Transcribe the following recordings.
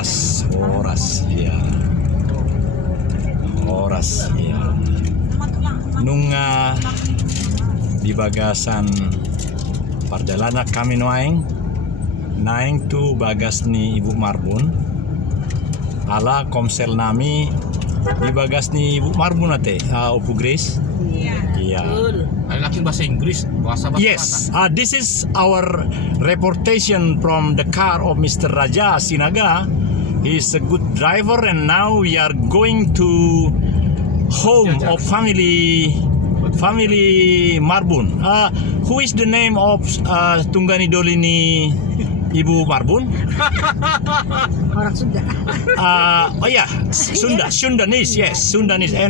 Horas, ya. Horas, ya. Nunga di bagasan perjalanan kami naing tu bagas ni Ibu Marbun. Ala komsel nami di bagas ni Ibu Marbun ate, Opu Grace. Iya. Ada lagi bahasa Inggris, bahasa Yes, this is our reportation from the car of Mr. Raja Sinaga. He is a good driver, and now we are going to home of family Marbun. Who is the name of Tunggani Dolini Ibu Marbun? Orang Sunda. Sundanese, yes, Sundanese,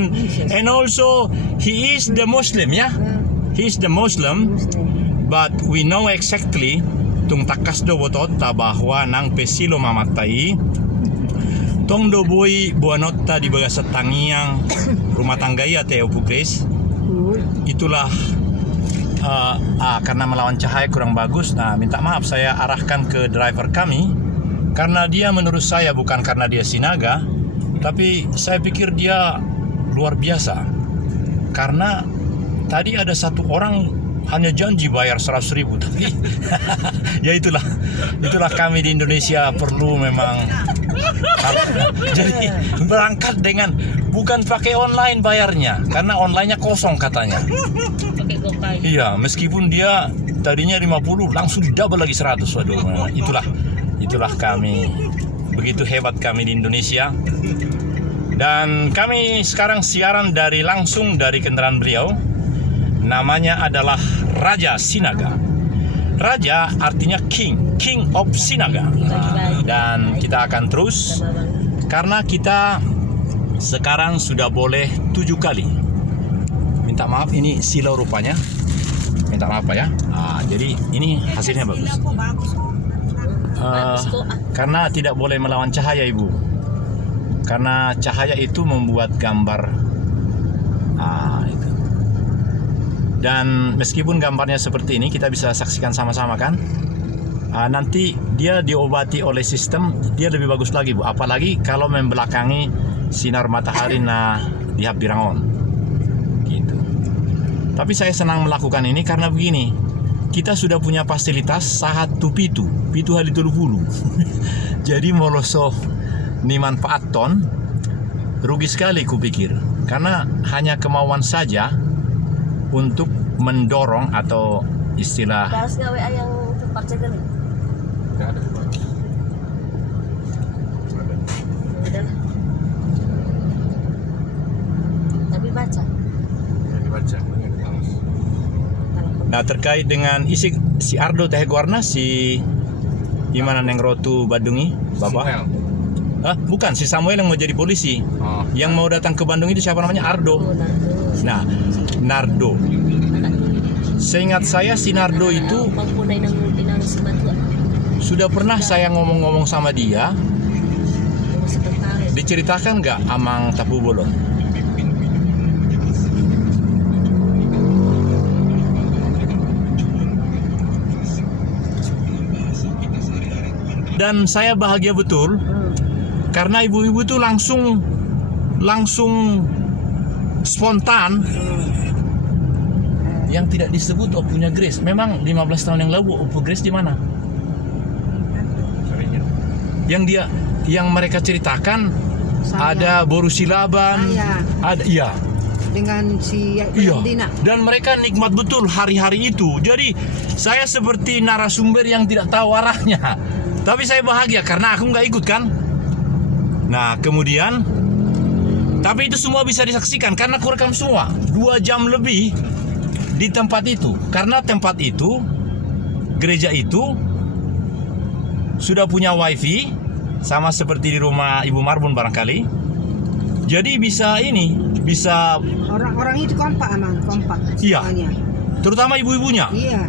and also he is the Muslim, yeah. He is the Muslim, but we know exactly tung takas do botot bahwa nang pesilo mamatai tong do boy buanotta di bagas tangiang rumah tangga ya Teo Pugres. Itulah karena melawan cahaya kurang bagus. Nah, minta maaf saya arahkan ke driver kami karena dia menurut saya bukan karena dia Sinaga, tapi saya pikir dia luar biasa. Karena tadi ada satu orang hanya janji bayar 100.000, tapi ya itulah kami di Indonesia perlu memang jadi berangkat dengan bukan pakai online bayarnya karena onlinenya kosong katanya. Pakai GoPay. Iya, meskipun dia tadinya 50 langsung double lagi 100. Waduh, itulah kami. Begitu hebat kami di Indonesia. Dan kami sekarang siaran langsung dari kendaraan beliau. Namanya adalah Raja Sinaga. Raja artinya King of Sinaga. Dan kita akan terus karena kita sekarang sudah boleh 7 kali. Minta maaf, ini silau rupanya. Minta maaf Pak ya. Jadi ini hasilnya bagus. Karena tidak boleh melawan cahaya Ibu. Karena cahaya itu membuat gambar. Itu. Dan meskipun gambarnya seperti ini, kita bisa saksikan sama-sama kan. Nanti dia diobati oleh sistem, dia lebih bagus lagi Bu. Apalagi kalau membelakangi sinar matahari di Habbirangon. Gitu. Tapi saya senang melakukan ini karena begini. Kita sudah punya fasilitas sahat pitu hali hulu. Jadi moloso ni manfaat ton rugi sekali kupikir. Karena hanya kemauan saja untuk mendorong atau istilah Bahas gawe yang tempat jaga nih. Tidak ada. Udah lah. Tapi baca. Dibaca. Nah, terkait dengan isi si Ardo Teh Guarna si gimana neng rotu Badungi Bapak? Samuel. Bukan, si Samuel yang mau jadi polisi. Yang mau datang ke Bandung itu siapa namanya? Ardo. Nah, Nardo. Seingat saya si Nardo itu sudah pernah saya ngomong-ngomong sama dia. Diceritakan nggak Amang Tapu Bolon? Dan saya bahagia betul karena ibu-ibu tuh langsung spontan. Yang tidak disebut Opunya Grace. Memang 15 tahun yang lalu Opu Grace di mana? Yang mereka ceritakan ada Boru Silaban, ada dengan si Dina. Dan mereka nikmat betul hari-hari itu. Jadi saya seperti narasumber yang tidak tahu arahnya. Tapi saya bahagia karena aku nggak ikut kan. Nah kemudian, tapi itu semua bisa disaksikan karena aku rekam semua 2 jam lebih di tempat itu. Karena tempat itu, gereja itu sudah punya wifi sama seperti di rumah Ibu Marbun barangkali. Jadi bisa orang-orang itu kompak. Iya. Semuanya. Terutama ibu-ibunya. Iya.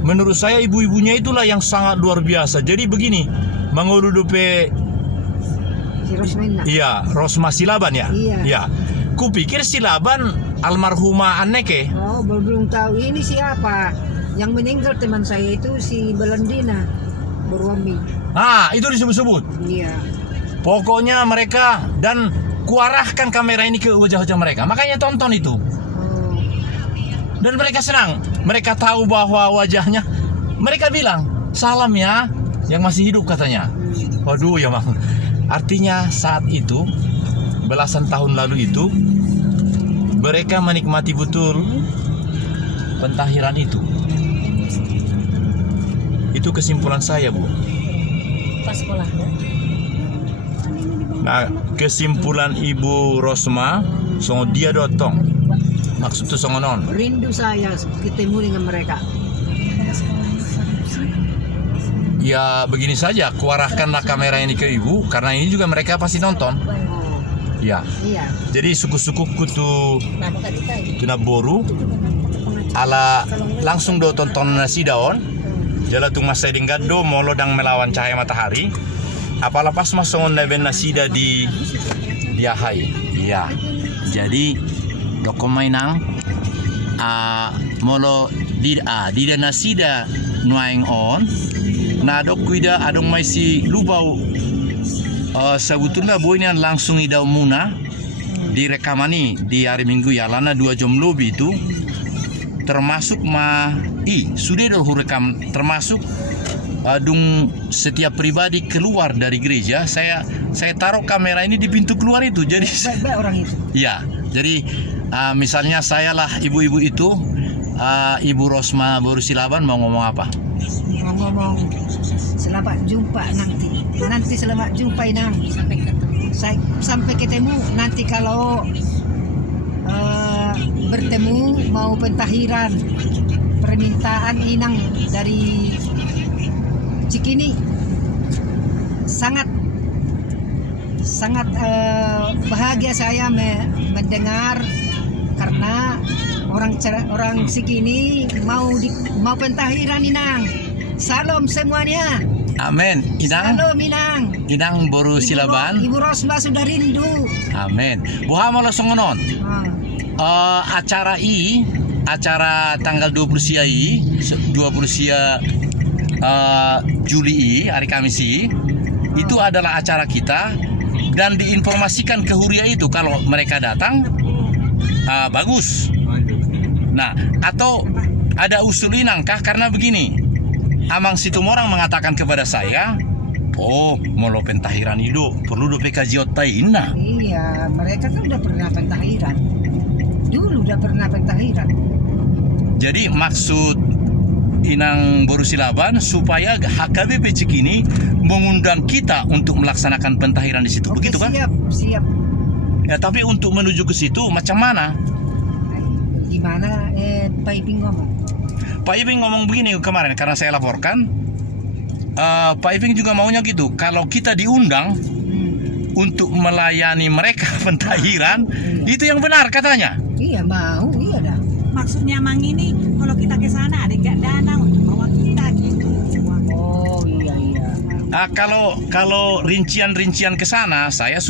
Menurut saya ibu-ibunya itulah yang sangat luar biasa. Jadi begini, mengurudupe si Rosmina. Iya, Rosma Silaban ya. Iya. Kupikir Silaban almarhumah Anneke. Oh, belum tahu ini siapa. Yang meninggal teman saya itu si Belandina. Berwami. Itu disebut-sebut. Iya. Pokoknya mereka, dan kuarahkan kamera ini ke wajah-wajah mereka. Makanya tonton itu. Oh. Dan mereka senang. Mereka tahu bahwa wajahnya. Mereka bilang, salam ya, yang masih hidup katanya. Waduh ya bang. Artinya saat itu, belasan tahun lalu itu, mereka menikmati betul pentahiran itu. Itu kesimpulan saya, Bu. Pas sekolah ya. Nah, kesimpulan Ibu Rosma, so dia dotong. Maksud itu songonon. Rindu saya ketemu dengan mereka. Ya begini saja, kuarahkanlah kamera ini ke Ibu, karena ini juga mereka pasti nonton. Oh. Ya. Iya. Jadi suku-sukuku tuh Nah, bukan itu. tuna boru ala langsung do tonton nasi daun. Jala tung masa dinggado molo dang melawan cahaya matahari. Apala pas masongon leben nasida di ahai. Ya. Jadi dokumainang molo di nasida nuaing on. Nah dok kuida adong mai si lubau sebetulnya boynya langsung idau muna direkamani di hari Minggu ya lana 2 jam lebih itu termasuk sudah dah rekam termasuk dung setiap pribadi keluar dari gereja saya taruh kamera ini di pintu keluar itu jadi Baik-baik orang itu. ya jadi misalnya saya lah ibu-ibu itu Ibu Rosma Borusilaban mau ngomong apa? Mau ngomong selamat jumpa nanti selamat jumpa Inang sampai ketemu nanti kalau bertemu mau pentahiran permintaan Inang dari Cikini sangat bahagia saya mendengar karena orang Cikini mau pentahiran Inang. Salam semuanya. Amin. Salam Inang. Inang Borusilaban. Ibu Rosma sudah rindu. Amin. Buha malah songonon. Acara tanggal 20 sia Juli hari Kamis itu adalah acara kita dan diinformasikan ke Huria itu kalau mereka datang bagus. Nah, atau ada usul Inangkah karena begini. Amang Situmorang mengatakan kepada saya, mau pentahiran itu perlu do PKJ Otaina. Iya, mereka kan udah pernah pentahiran. Dulu udah pernah pentahiran. Jadi maksud Inang Borusilaban supaya HKBP Cikini mengundang kita untuk melaksanakan pentahiran di situ. Oke, begitu kan? Siap. Ya, tapi untuk menuju ke situ macam mana? Gimana Pak Iping ngomong? Pak Iping ngomong begini kemarin karena saya laporkan. Pak Iping juga maunya gitu. Kalau kita diundang untuk melayani mereka pentahiran, itu yang benar katanya. Iya mau, iya dah. Maksudnya Mang ini kalau kita ke sana ada nggak dana untuk bawa kita gitu. Oh iya. Kalau rincian ke sana, saya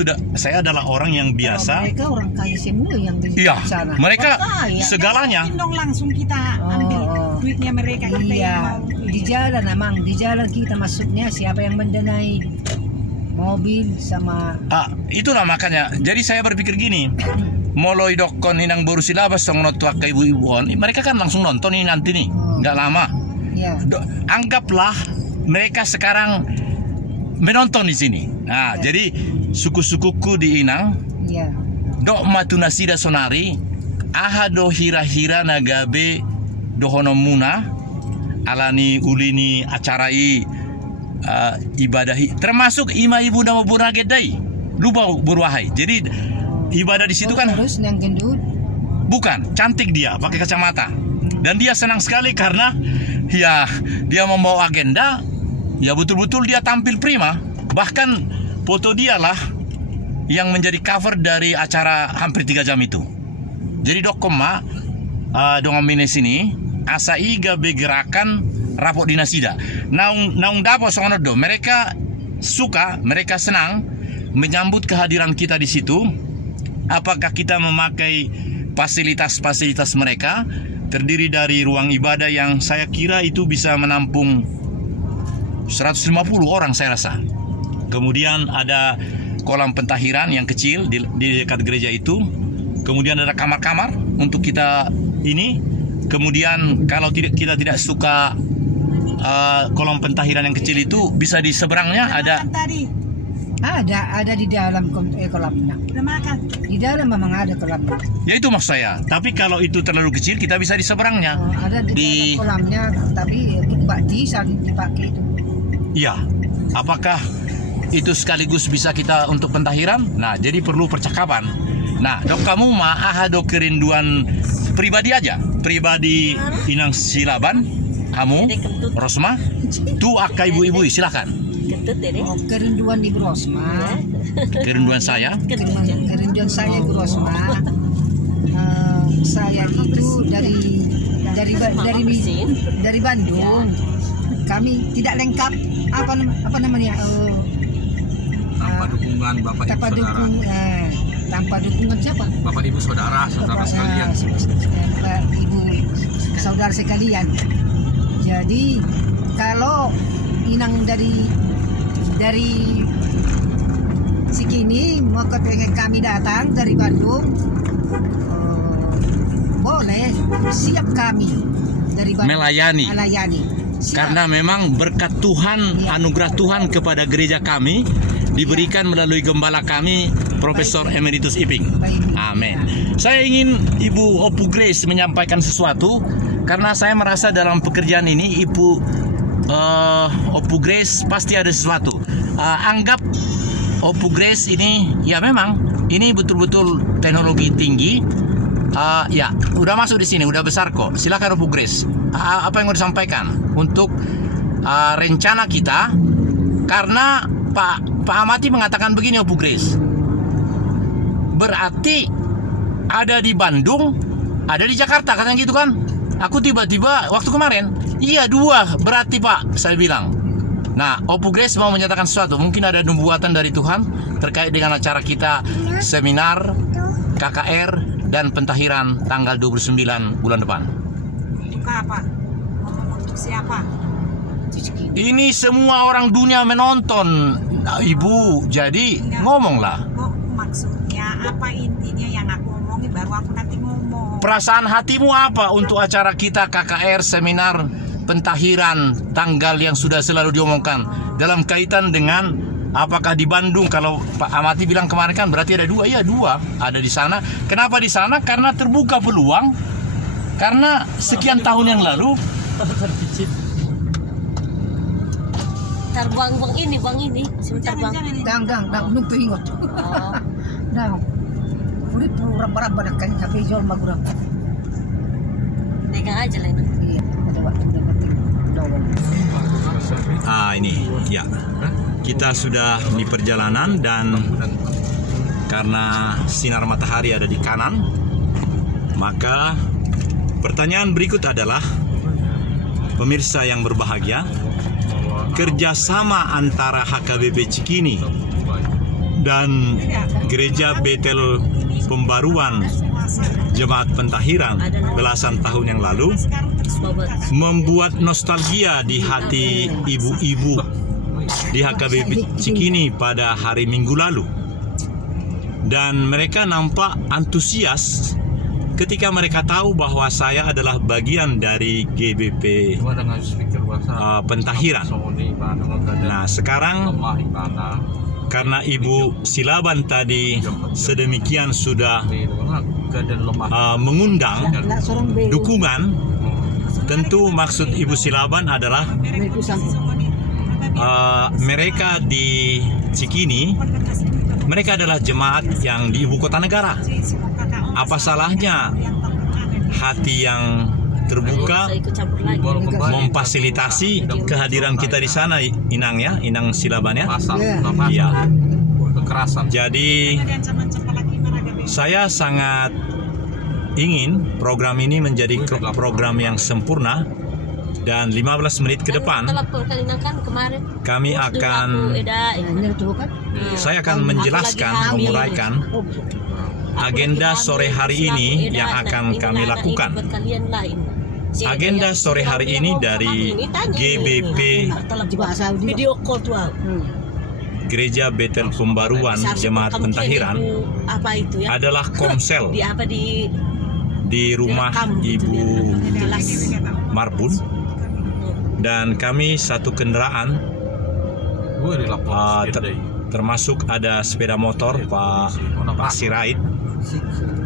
adalah orang yang biasa. Mereka orang kaya semua yang di Iya, sana. mereka Orang kaya. segalanya. Dong langsung kita ambil duitnya mereka kita yang Iya, mau. di jalan Amang, di jalan kita maksudnya siapa yang mendanai mobil sama Itulah makanya. Jadi saya berpikir gini. Moloi dokon Inang Borusilabas songonot tuak ke ibu-ibuan, mereka kan langsung nonton ini nanti nih, nggak lama. Iya. Anggaplah mereka sekarang menonton di sini. Nah, jadi suku-sukuku di Inang, Iya. dok matunasida sonari, aha do hira-hira nagabe dohono muna, alani ulini acarai ibadahi, termasuk ima ibu nama bunagedai, lupa berwahai. Jadi ibadah di situ kan Terus yang gendut. bukan, cantik dia, pakai kacamata. Dan dia senang sekali karena ya dia membawa agenda, ya betul-betul dia tampil prima. Bahkan foto dialah yang menjadi cover dari acara hampir 3 jam itu. Jadi dokoma dong amine sini asa iga begerakan rapot dinasida. Naung dapo songono do. Mereka suka, mereka senang menyambut kehadiran kita di situ. Apakah kita memakai fasilitas-fasilitas mereka, terdiri dari ruang ibadah yang saya kira itu bisa menampung 150 orang saya rasa. Kemudian ada kolam pentahiran yang kecil di dekat gereja itu. Kemudian ada kamar-kamar untuk kita ini. Kemudian kalau kita tidak suka kolam pentahiran yang kecil itu, bisa di seberangnya ada. Makan tadi. Ada di dalam kolamnya. Udah makan. Di dalam memang ada kolamnya. Ya itu maksud saya. Tapi kalau itu terlalu kecil, kita bisa di seberangnya. Oh, ada di dalam kolamnya, tapi bisa dipakai itu. Iya. Apakah itu sekaligus bisa kita untuk pentahiran? Nah, jadi perlu percakapan. Nah, dok kamu mah do kerinduan pribadi aja. Pribadi Inang Silaban, kamu, Rosma, tuh aka ibu-ibu silakan. Ketut deh. Oh, kerinduan Ibu Rosma. Kerinduan saya. Kerinduan saya Ibu Rosma. Saya itu dari Bandung. Kami tidak lengkap apa namanya? Tanpa dukungan Bapak Ibu Tanpa Saudara. tanpa dukungan siapa? Bapak Ibu Saudara sekalian. Ibu saudara sekalian. Jadi kalau Inang dari Cikini mau kepengen kami datang dari Bandung, boleh, siap kami dari Bandung Melayani. Siap. Karena memang berkat Tuhan, anugerah Tuhan kepada gereja kami diberikan melalui gembala kami, Profesor Emeritus Iping. Baik. Amin. Saya ingin Ibu Opu Grace menyampaikan sesuatu, karena saya merasa dalam pekerjaan ini Ibu Opu Grace pasti ada sesuatu. Anggap Opu Grace ini, ya memang ini betul-betul teknologi tinggi. Ya, udah masuk di sini, udah besar kok. Silakan Opu Grace. Apa yang mau disampaikan untuk rencana kita? Karena Pak Amati mengatakan begini, Opu Grace. Berarti ada di Bandung, ada di Jakarta, katanya gitu kan? Aku tiba-tiba waktu kemarin, iya 2 berarti Pak, saya bilang. Nah, Opu Grace mau menyatakan sesuatu. Mungkin ada nubuatan dari Tuhan terkait dengan acara kita seminar KKR dan pentahiran tanggal 29 bulan depan. Untuk apa? Ngomong untuk siapa? Ini semua orang dunia menonton, Ibu. Jadi ngomonglah. Kok maksudnya apa, intinya yang aku omongin baru aku nanti ngomong. Perasaan hatimu apa untuk acara kita KKR seminar pentahiran tanggal yang sudah selalu diomongkan dalam kaitan dengan apakah di Bandung? Kalau Pak Amati bilang kemarin kan berarti ada 2. Ya 2 ada di sana. Kenapa di sana? Karena terbuka peluang. Karena sekian tahun yang lalu Terbang bang ini, sebentar bang. Jangan ini. Dang, nung pingot. Oh, Dang. Kulit raba-raba na kayo, tapi jual magurang. pegang aja lah ini. Iya, ada waktu dapetin lowong. ini ya. Kita sudah di perjalanan dan karena sinar matahari ada di kanan, maka pertanyaan berikut adalah, pemirsa yang berbahagia, kerjasama antara HKBP Cikini dan Gereja Betel Pembaruan Jemaat Pentahiran belasan tahun yang lalu membuat nostalgia di hati ibu-ibu di HKBP Cikini pada hari Minggu lalu. Dan mereka nampak antusias ketika mereka tahu bahwa saya adalah bagian dari GBP Pentahiran. Nah, sekarang karena Ibu Silaban tadi sedemikian sudah mengundang dukungan, tentu maksud Ibu Silaban adalah mereka di Cikini, mereka adalah jemaat yang di ibu kota negara. Apa salahnya hati yang terbuka memfasilitasi kehadiran kita di sana, Inang ya, Inang Silaban ya. Iya. Kekerasan. Jadi saya sangat ingin program ini menjadi program yang sempurna, dan 15 menit ke depan kami akan saya akan menjelaskan, menguraikan agenda sore hari ini yang akan kami lakukan. agenda sore hari ini dari GBP Di bahasa Saudi. Video call tuh. Gereja Betel Pembaruan Jemaat Pentahiran Apa itu ya? adalah komsel Di apa di di rumah direkam gitu, Ibu jelas. Marbun, dan kami satu kendaraan Gue dilapor termasuk ada sepeda motor Pak Sirait.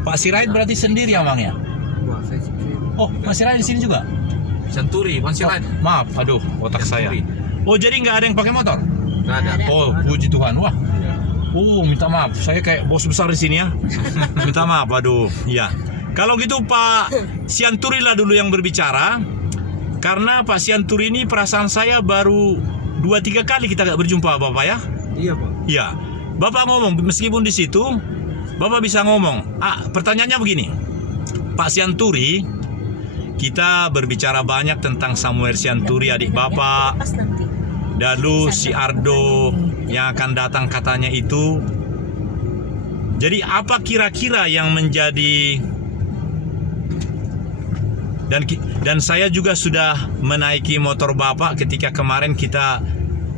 Pak Sirait berarti sendiri abangnya? Oh, Pak Sirait di sini juga? Senturi, masih lain. Maaf, aduh, otak saya. Oh, jadi nggak ada yang pakai motor? Nggak ada. Oh, puji Tuhan. Wah. Oh, minta maaf. Saya kayak bos besar di sini ya. Minta maaf, aduh. Iya. Kalau gitu Pak Sianturi lah dulu yang berbicara. Karena Pak Sianturi ini perasaan saya baru 2-3 kali kita gak berjumpa Bapak ya. Iya, Pak. Iya. Bapak ngomong meskipun di situ Bapak bisa ngomong. Pertanyaannya begini. Pak Sianturi, kita berbicara banyak tentang Samuel Sianturi adik Bapak. Pas nanti. Lalu si Ardo yang akan datang katanya itu. Jadi apa kira-kira yang menjadi dan saya juga sudah menaiki motor Bapak ketika kemarin kita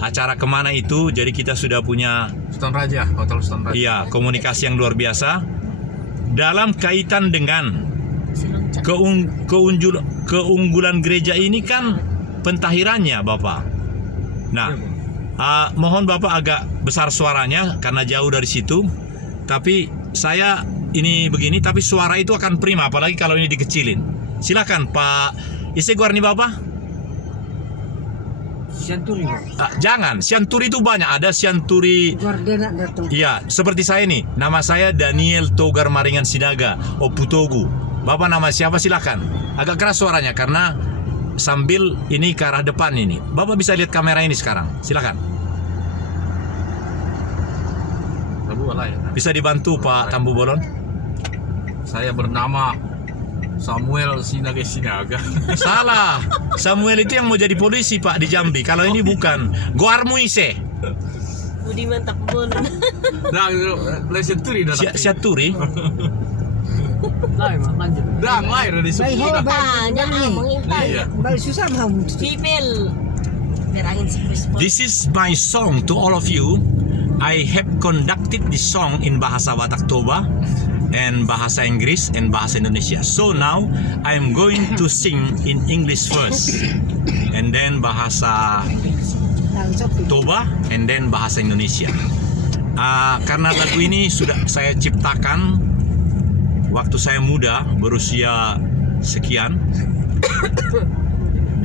acara kemana itu. Jadi kita sudah punya Stone Raja, Hotel Stone Raja. iya komunikasi yang luar biasa dalam kaitan dengan keunggulan gereja ini kan pentahirannya Bapak. Nah, mohon Bapak agak besar suaranya karena jauh dari situ. Tapi saya ini begini, tapi suara itu akan prima, apalagi kalau ini dikecilin. Silakan Pak. Isi guarni Bapak. Sianturi. Jangan, Sianturi itu banyak. Ada Sianturi. Guardena datang. Iya, seperti saya nih. Nama saya Daniel Togar Maringan Sinaga, Oputogu. Bapak nama siapa silakan. Agak keras suaranya karena sambil ini ke arah depan ini. Bapak bisa lihat kamera ini sekarang. Silakan. Bisa dibantu Pak Tambu Bolon? Saya bernama Samuel Sinaga. Salah. Samuel itu yang mau jadi polisi Pak di Jambi. Kalau ini bukan. Goarmuise. Budi mantap pun. Dah, Senturi dah. Siaturi. Dah, lahir dari Baik, Senturi. Jangan mengintai. Iya. Baik susah mau. People. Berangin si Chris. This is my song to all of you. I have conducted this song in bahasa Batak Toba and bahasa Inggris and bahasa Indonesia. So now I'm going to sing in English first, and then bahasa Toba, and then bahasa Indonesia. Karena lagu ini sudah saya ciptakan waktu saya muda, berusia sekian,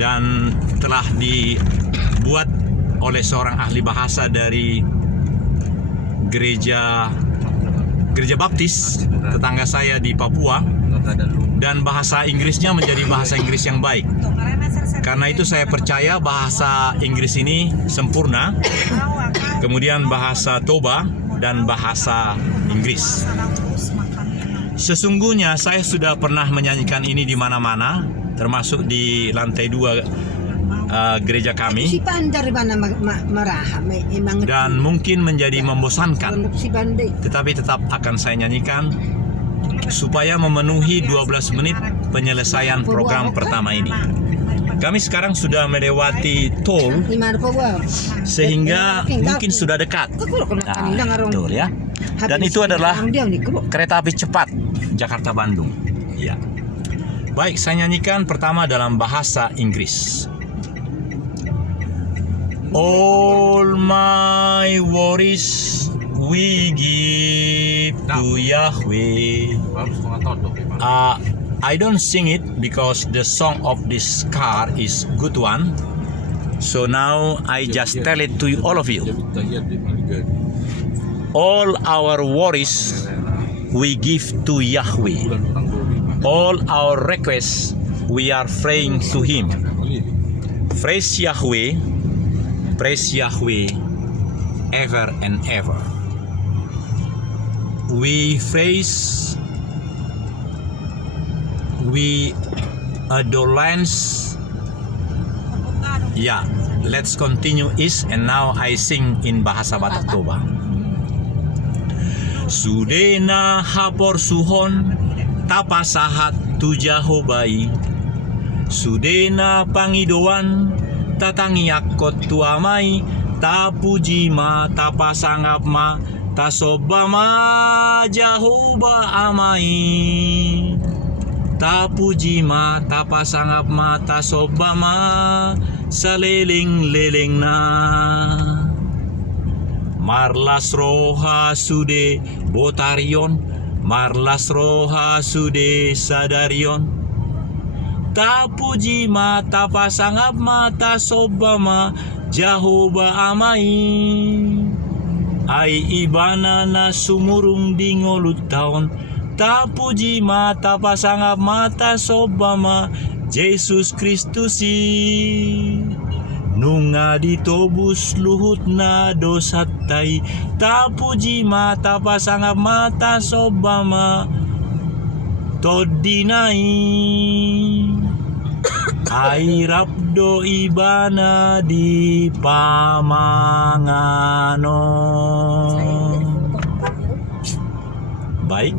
dan telah dibuat oleh seorang ahli bahasa dari gereja Baptis tetangga saya di Papua, dan bahasa Inggrisnya menjadi bahasa Inggris yang baik. Karena itu saya percaya bahasa Inggris ini sempurna, kemudian bahasa Toba dan bahasa Inggris. Sesungguhnya saya sudah pernah menyanyikan ini di mana-mana, termasuk di lantai 2 gereja kami, Si Pandar mana marah emang. dan mungkin menjadi membosankan. Si Pandai. Tetapi tetap akan saya nyanyikan supaya memenuhi 12 menit penyelesaian program pertama ini. Kami sekarang sudah melewati tol sehingga mungkin sudah dekat. Betul ya. Dan itu adalah kereta api cepat Jakarta-Bandung. Ya. Baik, saya nyanyikan pertama dalam bahasa Inggris. All my worries we give to Yahweh. Baru setengah tahun dong, Pak. I don't sing it because the song of this car is good one. So now I just tell it to all of you. All our worries we give to Yahweh. All our requests we are praying to Him. Praise Yahweh ever and ever. We adore lands. Yeah, let's continue is, and now I sing in bahasa Batak Toba. Sudena hapor suhon tapasahat tu Jahobai. Sudena pangidoan tatangi akot tuamai, ta puji ma ta pasangap ma ta soba ma Jehovah amai. Ta puji ma ta pasangap ma ta soba ma saleling-leling na. Marlas roha sude botarion, marlas roha sude sadarion. Ta puji ma ta pasangap ma ta soba ma Jehovah amai. Ai ibana na sumurung di ngolut taon, ta puji ma ta pasangap ma ta soba ma Yesus Kristusi. Nunga ditobus luhut na dosatai, ta puji ma ta pasangap ma ta soba ma todinai. Ai rabdo ibana di pamangano. Baik,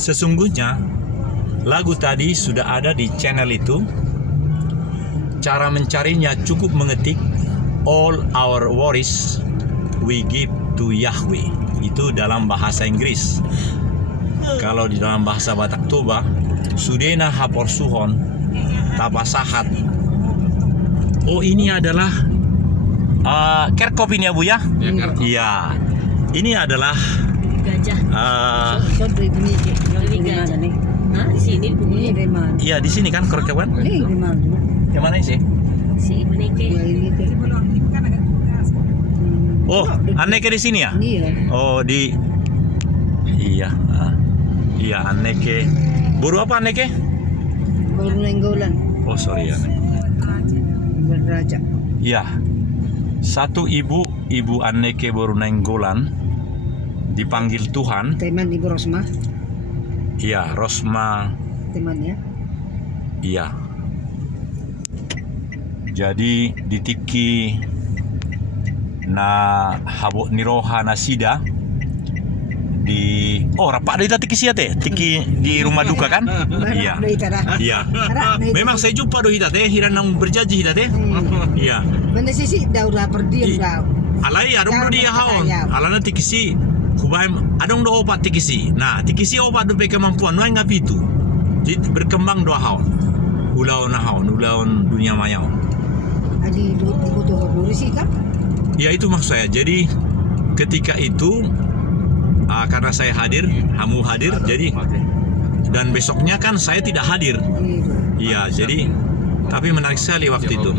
sesungguhnya lagu tadi sudah ada di channel itu. Cara mencarinya cukup mengetik all our worries we give to Yahweh. Itu dalam bahasa Inggris. Kalau di dalam bahasa Batak Toba, Sudena hapor suhon tapasahat. Oh, ini adalah kerkop ini ya Bu ya? Iya. Ini adalah Gajah. Sodo ibu ni ke. Ini gajah. Hah, di sini Ini bunyi. dari mana? iya di sini kan kerkopan. Ini dari mana? Yang mana sih? Si ibu Ya Nike. ini ke. Ibu kan agak tugas. Oh, Anneke di sini ya? Iya. Oh, di iya. Iya, Anneke. Buru apa Anneke? Baru nenggolan. Oh, sorry ya. Beraja. Iya. Satu ibu Anneke baru nenggolan dipanggil Tuhan. Teman Ibu Rosma. Iya, Rosma. Temannya. Iya. Jadi ditiki na habuk niroha nasida di rapak dari tiki sia teh tiki di rumah duka kan? Iya. Iya. Memang saya jumpa do hita teh hiran nang berjanji hita teh. Iya. Benda sisi dah pergi dah. Alai adong do dia haon. Alana tikisi kubaim adong do opat tikisi. Nah, tikisi opat do pe kemampuan no enggak itu. Jadi berkembang do haon. Ulaon dunia maya. Adi dibutuh sih kan? Ya itu maksud saya. Jadi ketika itu karena saya hadir, Hamu hadir, jadi dan besoknya kan saya tidak hadir. Iya, jadi tapi menarik sekali waktu itu.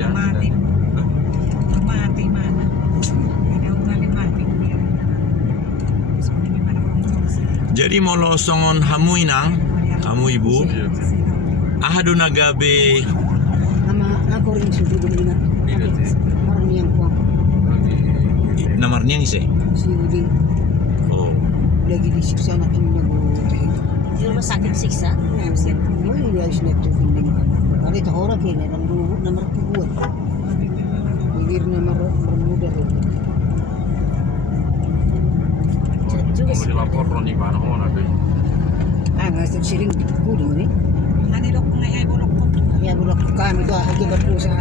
Mati. Mati mana? Ada orang yang mati. Sebenarnya mana orang Jadi mau losongon Hamu inang, Hamu ibu, ahadu nagabe Nama aku ring sudah belinya. Orang yang kuat. namarnya ise. Si Udin Oh, lagi disiksa nak ini Di rumah sakit siksa. Oh iya snap tu ini. Ada itu orang kini dalam dulu nomor kuat. Bibir nomor muda tu. Jahat juga Mau sih. dilapor Roni Banhon ada. Ngasih sering kudu ni. Hani dok ngayai bolok kok. Ya bulak kami tu lagi berdosa.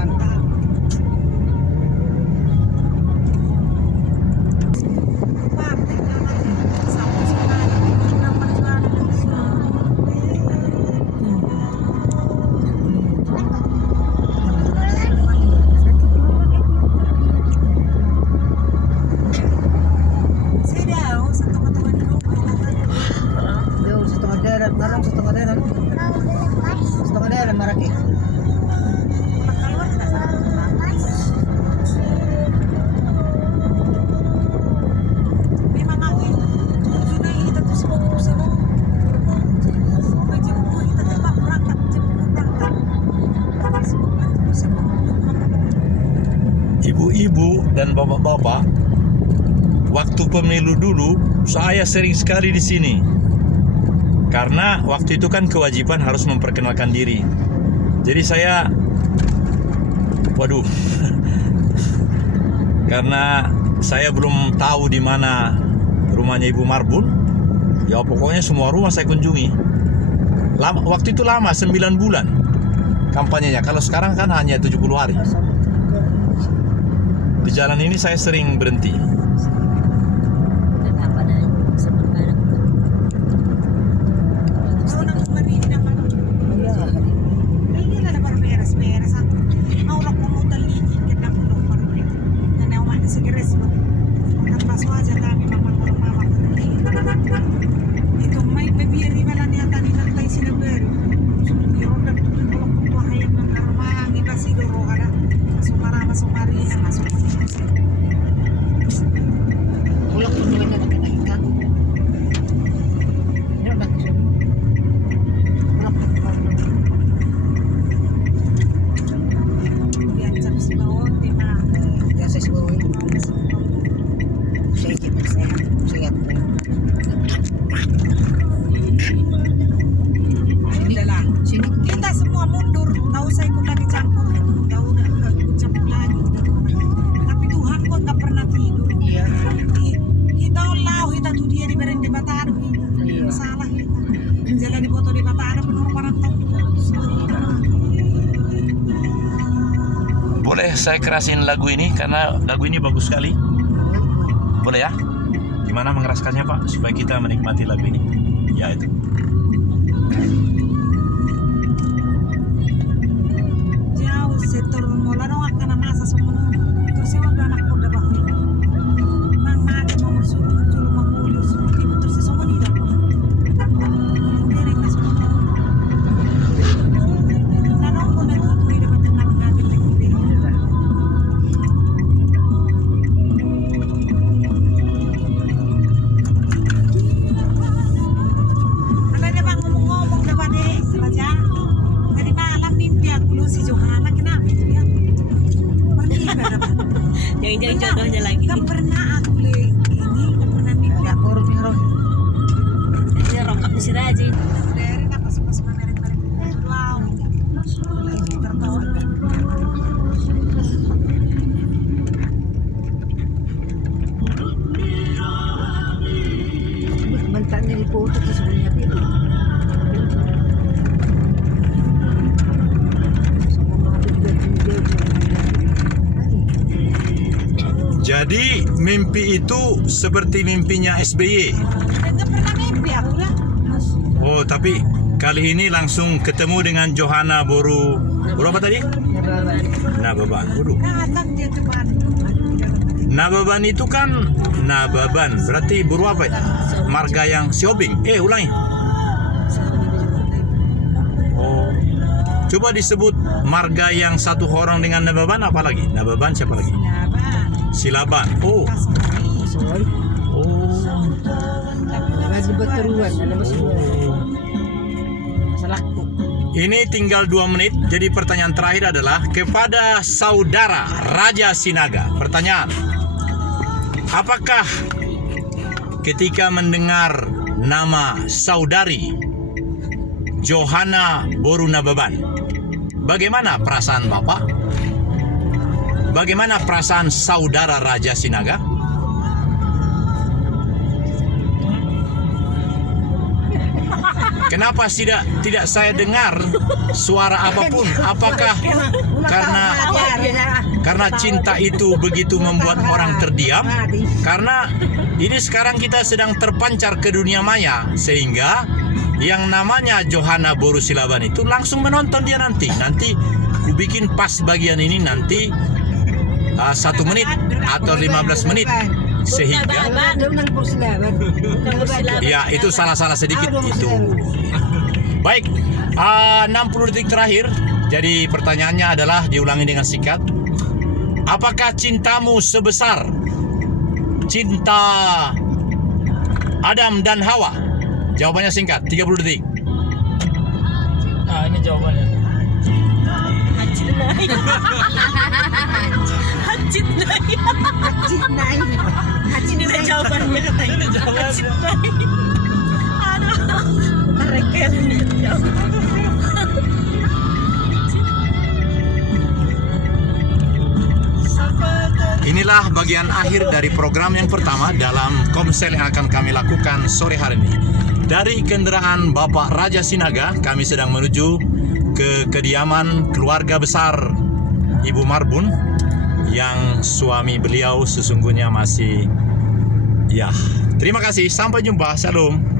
Jauh setengah daerah, barang setengah daerah. Setengah daerah Marake. ibu-ibu dan bapak-bapak, waktu pemilu dulu saya sering sekali di sini. Karena waktu itu kan kewajiban harus memperkenalkan diri. Jadi saya karena saya belum tahu di mana rumahnya Ibu Marbun. Ya pokoknya semua rumah saya kunjungi. Waktu itu lama, 9 bulan. kampanyenya. Kalau sekarang kan hanya 70 hari. Di jalan ini saya sering berhenti. Dan apa dan sebenarnya Mau nang marini na pala. Hindi na dapat beres-beres. Mau lang pumunta liit kita po ng parang. Na naman sa gres mo. Nagpaso aja kami mama. Ito may pabiri pala niya tani ng tayo sinaber. Yung hayag ng armang iba siguro kada. Masumari na masumari. Ulang pun naman na nakita. Ano ba ito? Yan sa bawon, di ba? Gasa si Bowie. Saya. Hindi lang. Sini. Kita semua mundur, tahu saya kok lagi campur, tahu nggak campur lagi. Tapi Tuhan kok nggak pernah tidur. Iya. Kita Allah, kita tuh dia di bereng di Bataro, Iya. salah kita. Jaga di foto di Bataro penuh orang tahu. Boleh saya kerasin lagu ini karena lagu ini bagus sekali. Boleh ya? Gimana mengeraskannya Pak supaya kita menikmati lagu ini? Ya itu. Jauh setor mula dong akan masa semua. Terus saya udah anak udah bahu. Mang mati mau masuk, cuma mau mulus. Terus semua nih dah. Mereka semua. Lalu aku nak tuh di depan tengah ganti lagi. Kalau dia bang ngomong-ngomong depan deh, baca. Tadi malam mimpi aku lu si Johanna kenapa itu ya? Pergi berapa? jangan-jangan jodohnya lagi. Gak pernah aku ini, gak pernah mimpi Ada aku. korup ni Ron. Ini rokok di sini aja. Dari apa pas merek-merek. Wow. Tertawa. Bantanya di foto tu sebenarnya itu. Jadi mimpi itu seperti mimpinya SBY. Gak pernah mimpi aku lah. Oh, tapi kali ini langsung ketemu dengan Johanna Boru apa tadi? Nababan. Waduh. Datang dia ke Bandung. Nababan itu kan Nababan. Berarti Boru apa ya? Marga yang Siobing. Ulangi. Oh. Coba disebut marga yang satu orang dengan Nababan apa lagi? Nababan siapa lagi? Silaban. Oh. Soal. Oh. Lagi berteruan, ada berseruan. Masalahku. Ini tinggal 2 menit. Jadi pertanyaan terakhir adalah kepada saudara Raja Sinaga. Pertanyaan. Apakah ketika mendengar nama saudari Johanna Boru Nababan, bagaimana perasaan Bapak? Bagaimana perasaan saudara Raja Sinaga? Kenapa tidak saya dengar suara apapun? Apakah karena cinta itu begitu membuat orang terdiam? Karena ini sekarang kita sedang terpancar ke dunia maya, sehingga yang namanya Johanna Boru Silaban itu langsung menonton dia nanti. Nanti ku bikin pas bagian ini nanti 1 menit atau 15 menit, sehingga ya itu salah-salah sedikit itu. Baik, 60 detik terakhir. Jadi pertanyaannya adalah diulangi dengan singkat. Apakah cintamu sebesar cinta Adam dan Hawa? Jawabannya singkat, 30 detik. Nah, ini jawabannya. Hajit naik. Hajit naik. Hajit naik jawabannya katanya. Hajit naik. Aduh. Tarekel. Inilah bagian akhir dari program yang pertama dalam komsel yang akan kami lakukan sore hari ini. Dari kendaraan Bapak Raja Sinaga, kami sedang menuju ke kediaman keluarga besar Ibu Marbun yang suami beliau sesungguhnya masih, ya. Terima kasih, sampai jumpa, shalom.